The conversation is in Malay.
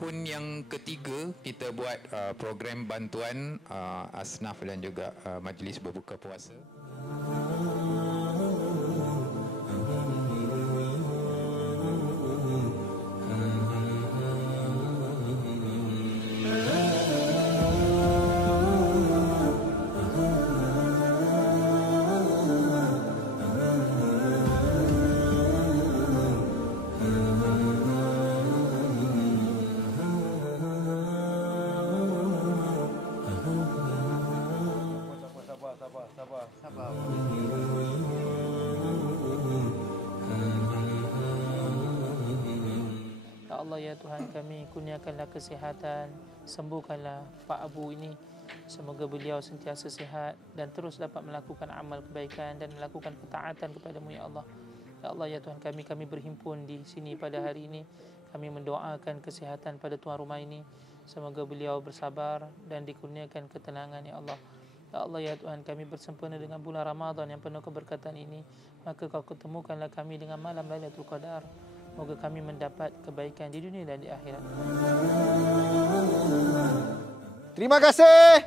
tahun yang ketiga kita buat program bantuan asnaf dan juga majlis berbuka puasa. Sabar. Ya Allah, ya Tuhan kami, kurniakanlah kesihatan, sembuhkanlah Pak Abu ini. Semoga beliau sentiasa sihat dan terus dapat melakukan amal kebaikan dan melakukan ketaatan kepadamu, ya Allah. Ya Allah, ya Tuhan kami berhimpun di sini pada hari ini. Kami mendoakan kesihatan pada tuan rumah ini. Semoga beliau bersabar dan dikurniakan ketenangan, ya Allah. Ya Allah, ya Tuhan kami bersempena dengan bulan Ramadan yang penuh keberkatan ini. Maka kau ketemukanlah kami dengan malam Lailatul Qadar. Moga kami mendapat kebaikan di dunia dan di akhirat. Terima kasih.